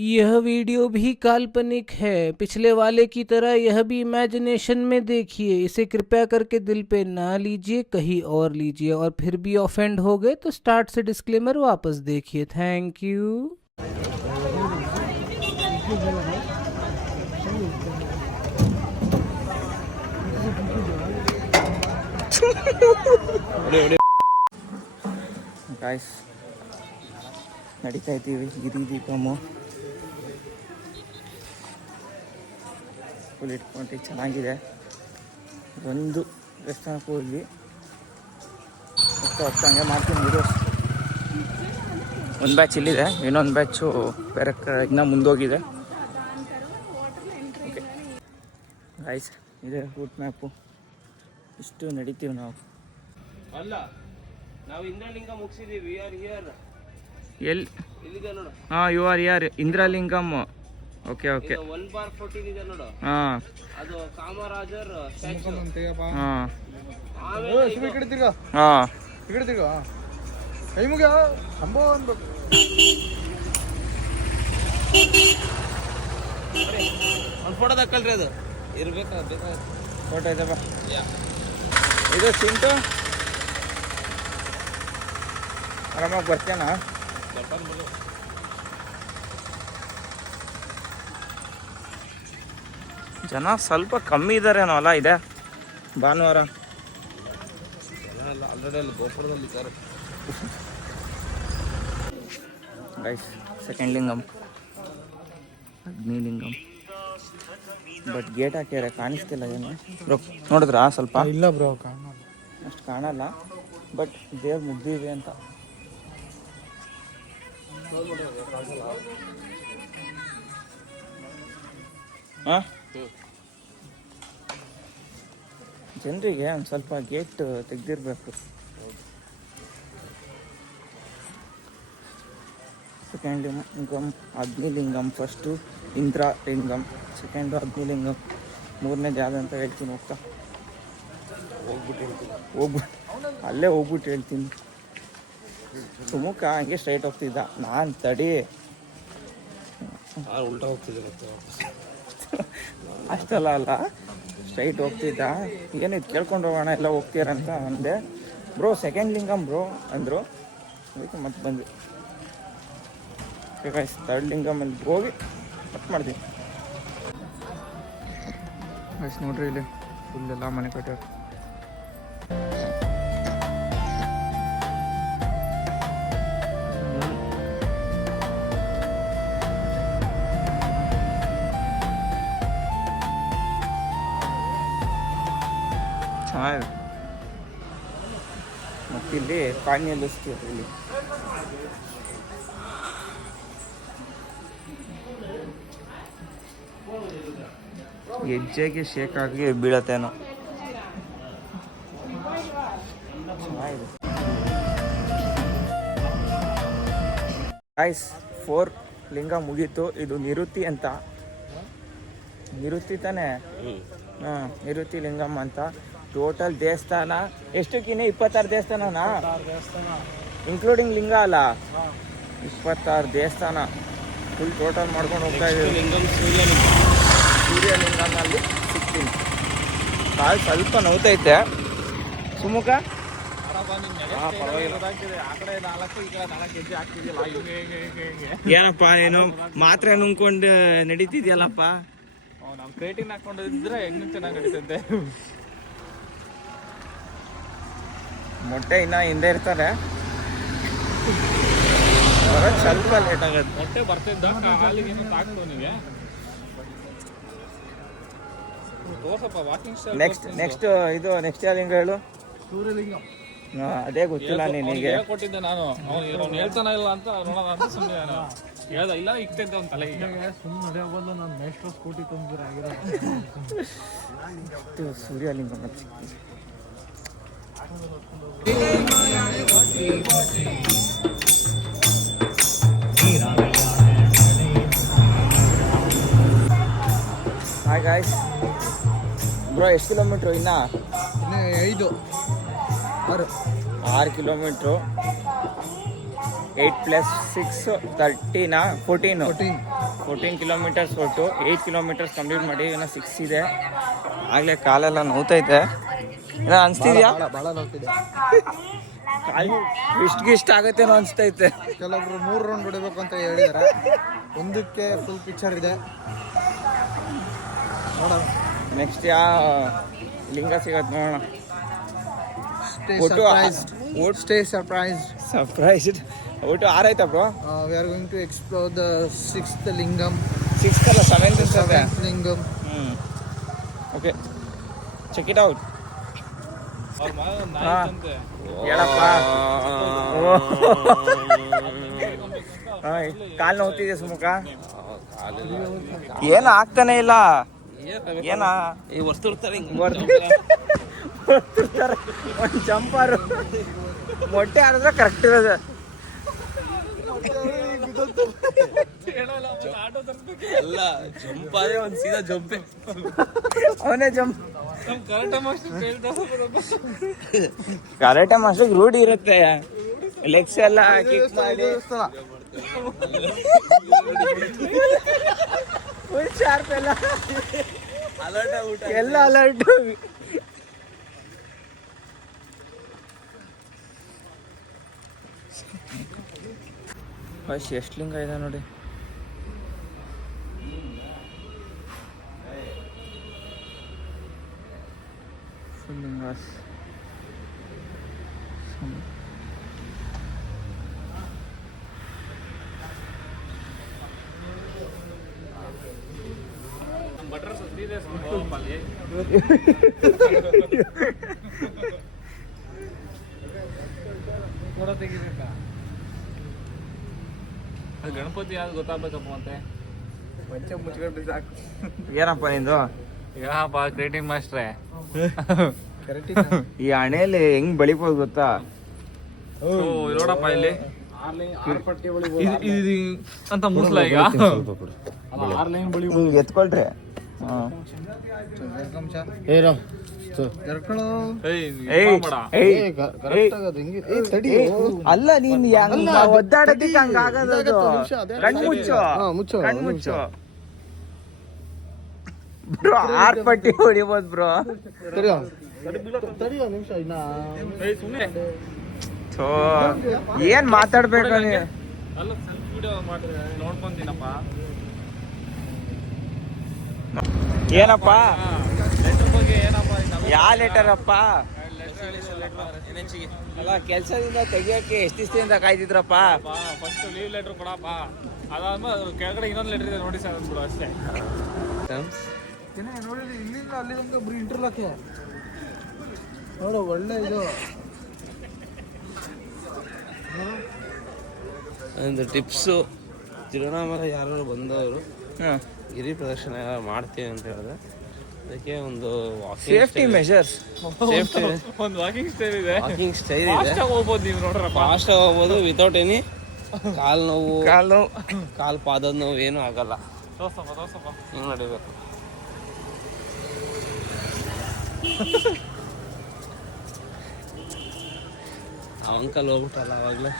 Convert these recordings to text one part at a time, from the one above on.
यह वीडियो भी काल्पनिक है। पिछले वाले की तरह यह भी इमेजिनेशन में देखिए। इसे कृपया करके दिल पे ना लीजिए, कहीं और लीजिए। और फिर भी ऑफेंड हो गए तो स्टार्ट से डिस्क्लेमर वापस देखिए। Thank you. ಗಾಯ್ಸ್ ನಡೀತಾ ಇದ್ದೀವಿ ಗಿರಿದೀಪಮು ಫುಲ್ ಇಟ್ಕೊಂಡು ಚೆನ್ನಾಗಿದೆ. ಒಂದು ದೇವಸ್ಥಾನಕ್ಕೆ ಹೋಗಿ ಹೋಗ್ತಾ ಹಂಗೆ ಮಾಡ್ತೀನಿ ವೀಡಿಯೋಸ್. ಒಂದು ಬ್ಯಾಚ್ ಇಲ್ಲಿದೆ, ಇನ್ನೊಂದು ಬ್ಯಾಚು ಬೇರೆ ಇನ್ನೂ ಮುಂದೋಗಿದೆ. ಓಕೆ ಗಾಯ್ಸ್, ಇದೆ ರೂಟ್ ಮ್ಯಾಪು. ಇಷ್ಟು ನಡೀತೀವಿ ನಾವು. ಅಲ್ಲ, ನಾವು ಇಂದ್ರಲಿಂಗ ಮುಗಿಸಿದೀವಿ. ಎಲ್ಲಿ? ಇಲ್ಲಿದೆ ನೋಡು. ಹಾಂ, ಯು ಆರ್ ಯಾರ್ ಇಂದ್ರಲಿಂಗಮ್. Okay okay. 1/14 ಇದೆ ನೋಡು. ಹಾಂ, ಅದು ಕಾಮರಾಜರ್ ಸ್ಟ್ಯಾಚ್ಯೂ. ಹಾಂ ಹಾಂ ಕೈ ಮುಗ ಸಂಭವ ಅನ್ಬೇಕು. ಒಂದು ಫೋಟೋ ತಕ್ಕಲ್ರಿ, ಅದು ಇರ್ಬೇಕಾ ಫೋಟೋ ಇದೆಪ್ಪ. ಇದು ಚಿಂಟು ಆರಾಮಾಗಿ ಬರ್ತೇನಾ? ಜನ ಸ್ವಲ್ಪ ಕಮ್ಮಿ ಇದ್ದಾರೇನೋ ಅಲ್ಲ ಇದೆ ಭಾನುವಾರ. ಆಲ್ರೆಡಿ ಅಲ್ಲಿ ಗೋಪುರದಲ್ಲಿ ಇದ್ದಾರೆ. Guys, second lingam, Agnilingam. But gate ಹಾಕ್ಯಾರೆ, ಕಾಣಿಸ್ತಿಲ್ಲ ಏನು ಬ್ರೋ. ನೋಡಿದ್ರಾ ಸ್ವಲ್ಪ? ಇಲ್ಲ ಬ್ರೋ, ಅಷ್ಟು ಕಾಣಲ್ಲ. ಬಟ್ ದೇವ್ರು ಮುಗ್ದಿದೆ ಅಂತ. ಹಾಂ, ಜನರಿಗೆ ಒಂದು ಸ್ವಲ್ಪ gate ತೆಗ್ದಿರ್ಬೇಕು. Second lingam ಅಗ್ನಿಲಿಂಗಮ್, first ಇಂದ್ರಲಿಂಗಮ್, second ಅಗ್ನಿಲಿಂಗಮ್, ಮೂರನೇ ಜಾಗ ಅಂತ ಹೇಳ್ತೀನಿ. ಹೋಗ್ಬಿಟ್ಟು ಅಲ್ಲೇ ಹೋಗ್ಬಿಟ್ಟು ಹೇಳ್ತೀನಿ. ಸುಮುಖ ಹಂಗೆ ಸ್ಟ್ರೈಟ್ ಹೋಗ್ತಿದ್ದ, ನಾನು ತಡಿ ಉಲ್ಟಾ ಹೋಗ್ತಿದ್ದೆ. ಅಷ್ಟಲ್ಲ ಅಲ್ಲ, ಸ್ಟ್ರೈಟ್ ಹೋಗ್ತಿದ್ದ. ಏನಿದು ಕೇಳ್ಕೊಂಡು ಹೋಗೋಣ, ಎಲ್ಲ ಹೋಗ್ತೀರಂತ ಅಂದೆ. ಬ್ರೋ ಸೆಕೆಂಡ್ ಲಿಂಗಮ್ ಬ್ರೋ ಅಂದರು. ಅದಕ್ಕೆ ಮತ್ತೆ ಬಂದ್ವಿ. ಗಾಯ್ಸ್, ಥರ್ಡ್ ಲಿಂಗಮಲ್ಲಿ ಹೋಗಿ ಕಟ್ ಮಾಡ್ತೀವಿ. ಗಾಯ್ಸ್ ನೋಡ್ರಿ, ಇಲ್ಲಿ ಫುಲ್ ಎಲ್ಲ ಮನೆ ಕಟ್ಟಾರ. ಚೆನ್ನಾಗಿದೆ. ಮತ್ತಿಲ್ಲಿ ಪಾನಿ ನಿಲ್ಲಿಸ್ತೀವಿ. ಇಲ್ಲಿ ಹೆಜ್ಜೆಗೆ ಶೇಕ್ ಆಗಿ ಬೀಳತ್ತೇನೋ. ಚೆನ್ನಾಗಿದೆ. ಗಾಯ್ಸ್, 4 ಲಿಂಗ ಮುಗೀತು. ಇದು ನಿವೃತ್ತಿ ಅಂತ. ನಿವೃತ್ತಿ ತಾನೇ? ಹಾಂ, ನಿವೃತ್ತಿ ಲಿಂಗಮ್ಮ ಅಂತ. ಟೋಟಲ್ ದೇವಸ್ಥಾನ ಎಷ್ಟಕ್ಕಿನ್ನ 26 ದೇವಸ್ಥಾನನಾ, ಇನ್ಕ್ಲೂಡಿಂಗ್ ಲಿಂಗ ಅಲ್ಲ? 26 ದೇವಸ್ಥಾನ ಫುಲ್ ಟೋಟಲ್ ಮಾಡ್ಕೊಂಡು ಹೋಗ್ತಾ ಇದ್ದೀವಿ. ಸೂರ್ಯಲಿಂಗಮಲ್ಲಿ ಸಿಗ್ತೀನಿ. ಕಾಲು ಸ್ವಲ್ಪ ನೋವ್ತೈತೆ. ಸುಮುಖ ಏನಪ್ಪ, ಏನು ಮಾತ್ರೆ ನುಂಗ್ಕೊಂಡು ನಡೀತಿದ್ಯಲ್ಲಪ್ಪ? ನಾವು ಕ್ರೇಟಿನ್ ಹಾಕೊಂಡಿದ್ರೆ ಹೆಂಗ್ ಚೆನ್ನಾಗಿ ನಡೀತಂತೆ. ಮೊಟ್ಟೆ ಇನ್ನ ಹಿಂದೆ ಇರ್ತಾರೆ, ಸ್ವಲ್ಪ ಲೇಟ್ ಆಗುತ್ತೆ. ಮೊಟ್ಟೆ ಬರ್ತಿದ್ದ ಹಾಲಿಗೆ ತಾಕ್ತು ನಿಮಗೆ. ತೋರ್ಸಪ್ಪ ವಾಕಿಂಗ್ ಸ್ಟೈಲ್. ನೆಕ್ಸ್ಟ್ ಇದು ನೆಕ್ಸ್ಟ್ ಯಾವ ಲಿಂಗ ಹೇಳು? ಸೂರ್ಯಲಿಂಗಂ. ಅದೇ ಗೊತ್ತಿಲ್ಲ ನಿನಗೆ. ಕೊಟ್ಟಿದ್ದೆ ನಾನು, ಅವ್ನು ಹೇಳ್ತಾನ ಇಲ್ಲ ಅಂತ ನೋಡೋಣ ಅಂತ ಸುಮ್ಮನೆ ಹೇಳ್ದ. ಇಲ್ಲ ಇಕ್ತಿದ್ದೆ ಅವ್ನ ತಲೆ. ಈಗ ಸುಮ್ಮನೆ ನಡೆಯೋಬಲ್ಲ ನಾನು ಮೇಸ್ಟ್ರೋ ಸ್ಕೂಟಿ ತಂದಿರ ಆಗಿರೋ ಸೂರ್ಯಲಿಂಗ. Hi guys. ಬ್ರೋ ಎಷ್ಟು ಕಿಲೋಮೀಟ್ರು? ಇನ್ನ 5 6 6 ಕಿಲೋಮೀಟ್ರು. 8 + 6 13 14 ಕಿಲೋಮೀಟರ್ಸ್ ಹೊಟ್ಟು 8 ಕಿಲೋಮೀಟರ್ಸ್ ಕಂಪ್ಲೀಟ್ ಮಾಡಿ ಇನ್ನೂ 6 ಇದೆ. ಆಗಲೇ ಕಾಲೆಲ್ಲ ನೋವ್ತೈತೆ. ಏನೋ ಅನಿಸ್ತಿದ್ಯಾ? ಭಾಳ ನೋಡ್ತಿದೆ. ಕಾಲು ಇಷ್ಟ ಆಗುತ್ತೇನೋ ಅನಿಸ್ತೈತೆ. ಕೆಲವೊಬ್ರು 3 ರೌಂಡ್ ಹೊಡಿಬೇಕು ಅಂತ ಹೇಳಿದ್ದಾರೆ. ಒಂದಕ್ಕೆ ಫುಲ್ ಪಿಕ್ಚರ್ ಇದೆ ನೋಡೋಣ. ನೆಕ್ಸ್ಟ್ ಯಾವ ಲಿಂಗ ಸಿಗತ್ತೆ ನೋಡೋಣ. Stay surprised. ಒಟ್ಟು 6 ಆಯ್ತಾ bro? We are going to explore the 6th lingam. 6th ಅಲ್ಲ 7th ಅನ್ಸುತ್ತೆ. 7th lingam. Okay, check it out. ಅವ್ರ ಮಗ ಒಂದು ನಾಯಿ ತಂತೆ. ಹೇಳಪ್ಪ. ಕಾಲು ನೋವ್ತಿದೆ ಸುಮುಖ. ಏನು ಆಗ್ತಾನೆ ಇಲ್ಲ. ಏನ ಈ ಹೊರ್ತಿರ್ತಾರೆ ಹಿಂಗೆ ಒಂದು ಜಂಪರು ಮೊಟ್ಟೆ ಆಡಿದ್ರೆ ಕರೆಕ್ಟ್ ಇರೋದು. ಎಲ್ಲ ಜಂಪಾದೆ ಒಂದು ಸೀದಾ ಜಂಪೆ. ಅವನೇ ಜಂಪ್. ಕರಾಟೆ ಕರಾಟೆ ಮಾಸ್ಟರ್ಗೆ ರೂಢಿ ಇರುತ್ತೆ. ಲೆಗ್ಸ್ ಎಲ್ಲ ಕಿಕ್ ಮಾಡಿ ಫುಲ್ ಶಾರ್ಪ್ ಎಲ್ಲ ಎಲ್ಲ ಅಲರ್ಟ್. ಫಸ್ಟ್ ಎಷ್ಟು ಲಿಂಗ ಇದೆ ನೋಡಿ. ಫುಲ್ ಲಿಂಗಾಸ್. ಬಟ್ರ್ ಸದ್ದಿದೆ ಅಲ್ಲಿ ಫೋಟೋ ತೆಗಿಬೇಕಾ? ಅದು ಗಣಪತಿ ಯಾವ್ದು ಗೊತ್ತಾಗಬೇಕಪ್ಪ. ಮತ್ತೆ ಮಂಚ ಮುಚ್ಕೊಂಡು ಸಾಕು. ಏನಪ್ಪ ನಿಂದು? ಏನಪ್ಪ ಕ್ರಿಯೇಟಿಂಗ್ ಮಾಸ್ಟ್ರೇ, ಈ ಹಣೆಯಲ್ಲಿ ಹೆಂಗ್ ಬೆಳಿಬೋದು ಗೊತ್ತಾ? ನೋಡಪ್ಪ ಇಲ್ಲಿ ಇದು ಅಂತ ಮುಸ್ಲ ಈಗ ಹಿಂಗ್ ಎತ್ಕೊಳ್ರಿ. ಅಲ್ಲ ನೀನ್ ಒದ್ದಾಡೋದಕ್ಕೆ ಹಂಗಾಗದು. ಕಣ್ಮುಚ್ಚು ಕಣ್ಮುಚ್ಚು ಬ್ರೋ. 6 ಪಟ್ಟಿ ಹೊಡಿಬೋದು ಬ್ರೋ. ಏನ್ ಮಾತಾಡ್ಬೇಕು ನೀ? ಅಲ್ಲ ಸೆಲ್ಫಿ ವಿಡಿಯೋ ಮಾಡಿದ್ರೆ ನೋಡ್ಕೊಂತೀನಪ್ಪ. ಏನಪ್ಪ ಲೆಟರ್ ಬಗ್ಗೆ ಏನಪ್ಪ? ಯಾವ ಲೆಟರ್ ಅಪ್ಪ? ಅಲ್ಲ ಕೆಲ್ಸದಿಂದ ತೆಗಿಯಕ್ಕೆ ಎಷ್ಟು ದಿವಸದಿಂದ ಕಾಯ್ತಿದ್ರಪ್ಪ? ಫಸ್ಟ್ ಲೀವ್ ಲೆಟರ್ ಕೊಡಪ್ಪ. ಅದಾದ್ಮೇಲೆ ಕೆಳಗಡೆ ಇನ್ನೊಂದು ಲೆಟರ್ ಇದೆ ನೋಡಿ ಸರ್ ಅಂದ್ಬಿಡು ಅಷ್ಟೇ. ನೋಡಿ ಇಲ್ಲಿಂದ ಅಲ್ಲಿ ತನಕ ಬರೀ ಇಂಟರ್ಲಾಕ್ ನೋಡು. ಒಳ್ಳೆ ಇದು ಒಂದು ಟಿಪ್ಸು. ತಿರುವಣ್ಣಾಮಲೈ ಯಾರು ಬಂದವರು ಗಿರಿ ಪ್ರದಕ್ಷಿಣೆ ಮಾಡ್ತೀವಿ ಅಂತ ಹೇಳಿದ್ರೆ ಅದಕ್ಕೆ ಒಂದು ಸೇಫ್ಟಿ ಮೆಷರ್ಸ್. ಸೇಫ್ಟಿ ಒಂದು ವಾಕಿಂಗ್ ಸ್ಟೈಲ್ ಇದೆ. ವಾಕಿಂಗ್ ಸ್ಟೈಲ್ ಇದೆ. ಫಾಸ್ಟಾಗಿ ಹೋಗ್ಬೋದು ನೀವು ನೋಡ್ರಪ್ಪ. ಫಾಸ್ಟಾಗಿ ಹೋಗ್ಬೋದು ವಿತೌಟ್ ಎನಿ ಕಾಲು ನೋವು, ಕಾಲು ಪಾದದ ನೋವು ಏನೂ ಆಗಲ್ಲ. ತೋರ್ಸಪ್ಪ ಹಿಂಗೆ ನಡಿಬೇಕು. ಆ ಅಂಕಲ್ ಹೋಗ್ಬಿಟ್ಟಲ್ಲ ಅವಾಗಲೇ.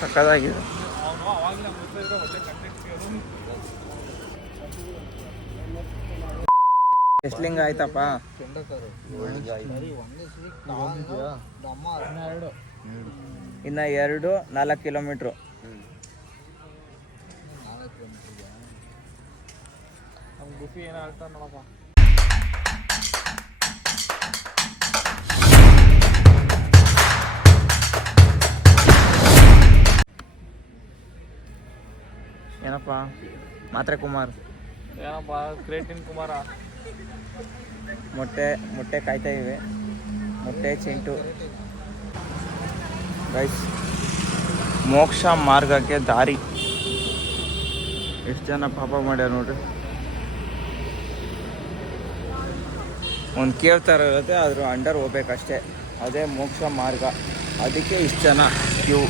ಸಕ್ಕದಾಗಿದೆ. ಅವನು ಅವಾಗಲೇ ಮುಗಿಸಿದ್ರೆ ಒಳ್ಳೆ ಕಂಟೆಂಟ್. ಎಷ್ಟು ಲಿಂಗ ಆಯ್ತಪ್ಪ? ಇನ್ನ 4 ಕಿಲೋಮೀಟ್ರು. ನಮ್ಮ ಗುಫಿ ಏನೋ ಹೇಳ್ತಾನೆ ನೋಡಪ್ಪ. ಏನಪ್ಪ ಮಾತ್ರೆ ಕುಮಾರ್? ಏನಪ್ಪ ಕ್ರಿಯೇಟಿನ್ ಕುಮಾರ. ಮೊಟ್ಟೆ ಕಾಯ್ತಾ ಇವೆ. ಮೊಟ್ಟೆ ಚಿಂಟು ಗೈಸ್. ಮೋಕ್ಷ ಮಾರ್ಗಕ್ಕೆ ದಾರಿ. ಎಷ್ಟು ಜನ ಪಾಪ ಮಾಡ್ಯಾರ ನೋಡ್ರಿ. ಒಂದು ಕೇವ್ ಥರ ಇರುತ್ತೆ, ಅದ್ರ ಅಂಡರ್ ಹೋಗ್ಬೇಕಷ್ಟೇ. ಅದೇ ಮೋಕ್ಷ ಮಾರ್ಗ. ಅದಕ್ಕೆ ಇಷ್ಟು ಜನ queue.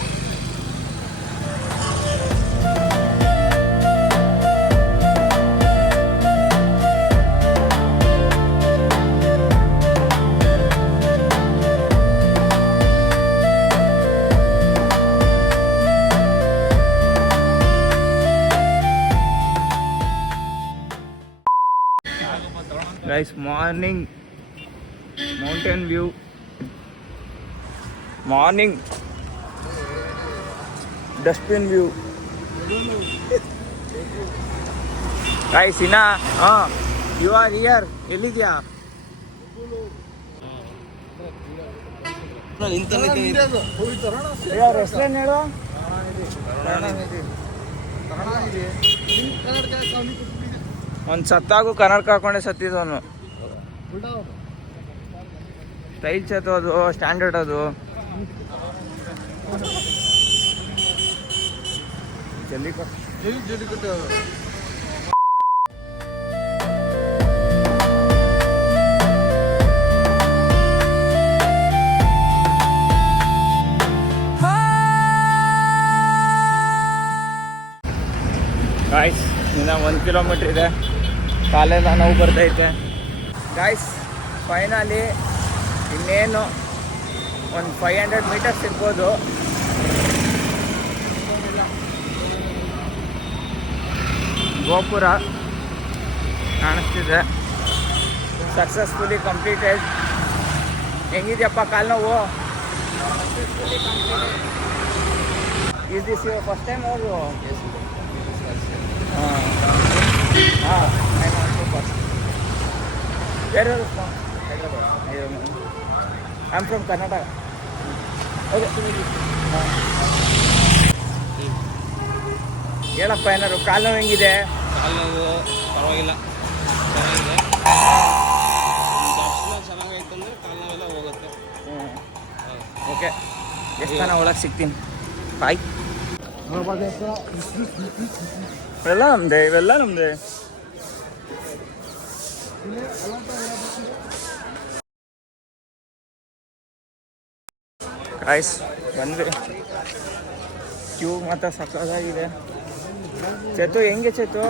Guys morning mountain view, morning dustbin view. Guys ಇನ್ನ ಯು ಆರ್ ಹಿಯರ್. ಎಲ್ಲಿದ್ಯಾ? ಯಾರ ಹೆಸರೇನು ಹೇಳು? ಒಂದು ಸತ್ತಾಗೂ ಕನ್ನಡಕ ಹಾಕೊಂಡೆ ಸತ್ತಿದವನು. ಸ್ಟೈಲ್ ಚೇತು ಅದು, ಸ್ಟ್ಯಾಂಡರ್ಡ್ ಅದು. ಜಲ್ಲಿಕಟ್ಟು. ಗಾಯ್ಸ್ ಇನ್ನು 1 ಕಿಲೋಮೀಟ್ರ್ ಇದೆ, ಕಾಲೆಲ್ಲ ನೋವು ಬರ್ತೈತೆ. ಗಾಯ್ಸ್ ಫೈನಲಿ ಇನ್ನೇನು ಒಂದು 500 ಮೀಟರ್ಸ್ ಇರ್ಬೋದು. ಗೋಪುರ ಕಾಣಿಸ್ತಿದೆ. Successfully completed. ಹೆಂಗಿದೆಯಪ್ಪ ಕಾಲು ನೋವು? Is this your first time ಅವರು? Where are you from? Hyderabad. I'm from Karnataka. Okay. ಹೇಳಪ್ಪ ಏನಾರು. ಕಾಲು ನೋವು ಹೆಂಗಿದೆ? ಕಾಲು ನೋವು ಪರವಾಗಿಲ್ಲ, ಚೆನ್ನಾಗಿದೆ. ದರ್ಶನ ಚೆನ್ನಾಗೈತೆ ಅಂದರೆ ಕಾಲು ನೋವೆಲ್ಲ ಹೋಗುತ್ತೆ. ಓಕೆ, ಎಷ್ಟು ಜನ ಒಳಗೆ ಸಿಗ್ತೀನಿ. ಬಾಯ್. ಇವೆಲ್ಲ ನಮ್ಮದೇ. ಗಾಯ್ಸ್ ಬಂದ್ವಿ. ಕ್ಯೂ ಮಾತ್ರ ಸಕ್ಕತ್ತಾಗಿದೆ. ಚೇತು ಹೆಂಗೆ ಚೇತು?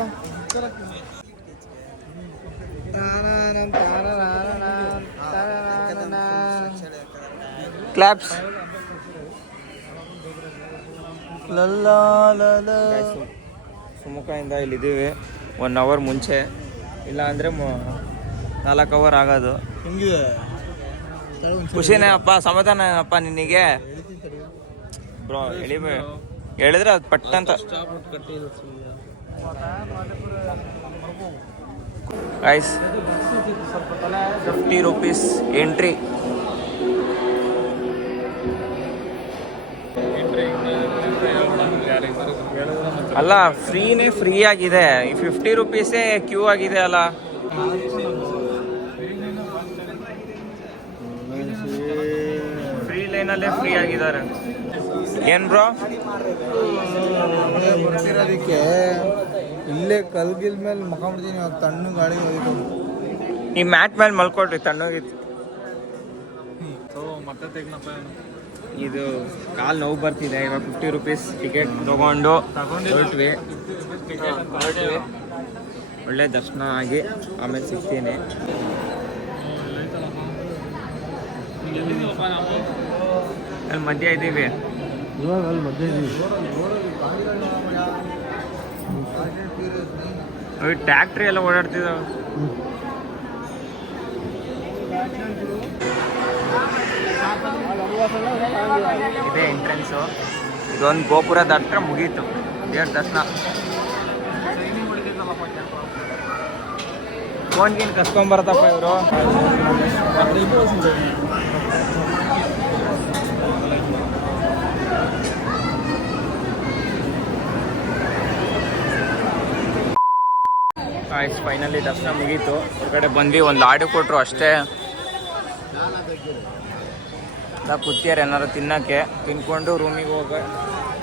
ಕ್ಲಾಪ್ಸ್. ಶಿವಮೊಗ್ಗದಿಂದ ಇಲ್ಲಿದ್ದೀವಿ 1 ಅವರ್ ಮುಂಚೆ, ಇಲ್ಲ ಅಂದರೆ 4 ಅವರ್ ಆಗೋದು. ಹೆಂಗಿದೆ? ಖುಷಿನೇ ಅಪ್ಪ, ಸಮಾಧಾನ ಅಪ್ಪ ನಿನಗೆ ಬ್ರೋ? ಹೇಳಿದ್ರೆ ಅದು ಪಟ್ಟಂತ. Guys 50 rupees entry. ಅಲ್ಲ ಫ್ರೀನೇ, ಫ್ರೀ ಆಗಿದೆ. 50 ರೂಪೀಸೇ ಕ್ಯೂ ಆಗಿದೆ ಅಲ್ಲ. ಫ್ರೀ ಲೈನಲ್ಲೇ ಫ್ರೀ ಆಗಿದ್ದಾರೆ. ಏನು ಬ್ರೋ? ಬರ್ತಿರೋದಕ್ಕೆ ಇಲ್ಲೇ ಕಲ್ಗಿಲ್ ಮೇಲೆ ಮಕ್ಕೊಂಡ್ಬಿಡ್ತೀನಿ. ತಣ್ಣು ಗಾಳಿ ಹೋಯ್ತು. ಈ ಮ್ಯಾಟ್ ಮೇಲೆ ಮಲ್ಕೊಳ್ರಿ, ತಣ್ಣೋಗಿತ್ತು. ಮತ್ತೆ ತೆಗ್ನಪ್ಪ. ಇದು ಕಾಲು ನೋವು ಬರ್ತಿದೆ. ಇವಾಗ 50 ರೂಪೀಸ್ ಟಿಕೆಟ್ ತೊಗೊಂಡು ಹೊರಟ್ವಿ. ಒಳ್ಳೆ ದರ್ಶನ ಆಗಿ ಆಮೇಲೆ ಸಿಗ್ತೀನಿ. ಅಲ್ಲಿ ಮಧ್ಯ ಇದ್ದೀವಿ. ಇವಾಗ ಅಲ್ಲಿ ಮಧ್ಯೆ ಟ್ಯಾಕ್ಟ್ರಿ ಎಲ್ಲ ಓಡಾಡ್ತಿದ್ದಾವೆ. ಇದೇ ಎಂಟ್ರೆನ್ಸು. ಇದೊಂದು ಗೋಪುರ ದಾಟ್ರೆ ಮುಗೀತು ದೇವ್ರ ದರ್ಶನ. ಫೋನ್ಗೇನು ಕಸ್ಕೊಂಬರ್ತಪ್ಪ ಇವರು. ಆಯ್ತು, ಫೈನಲಿ ದರ್ಶನ ಮುಗೀತು. ಹೊರಗಡೆ ಬಂದ್ವಿ, ಒಂದು ಲಾಡು ಕೊಟ್ಟರು ಅಷ್ಟೇ. ಕೂತಿಯಾರ ಏನಾರು ತಿನ್ನೋಕ್ಕೆ. ತಿನ್ಕೊಂಡು ರೂಮಿಗೆ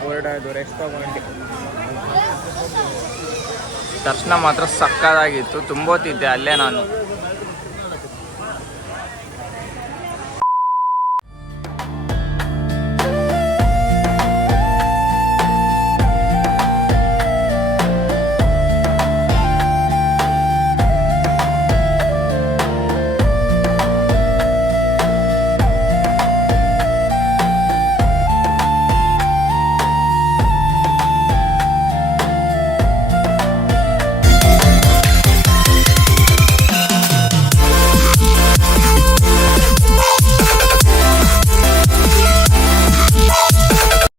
ಹೊರಡೋದು, ರೆಸ್ಟ್ ತಗೊಂಡು. ದರ್ಶನ ಮಾತ್ರ ಸಕ್ಕತ್ತಾಗಿತ್ತು. ತುಂಬ ಹೊತ್ತಿದ್ದೆ ಅಲ್ಲೇ ನಾನು.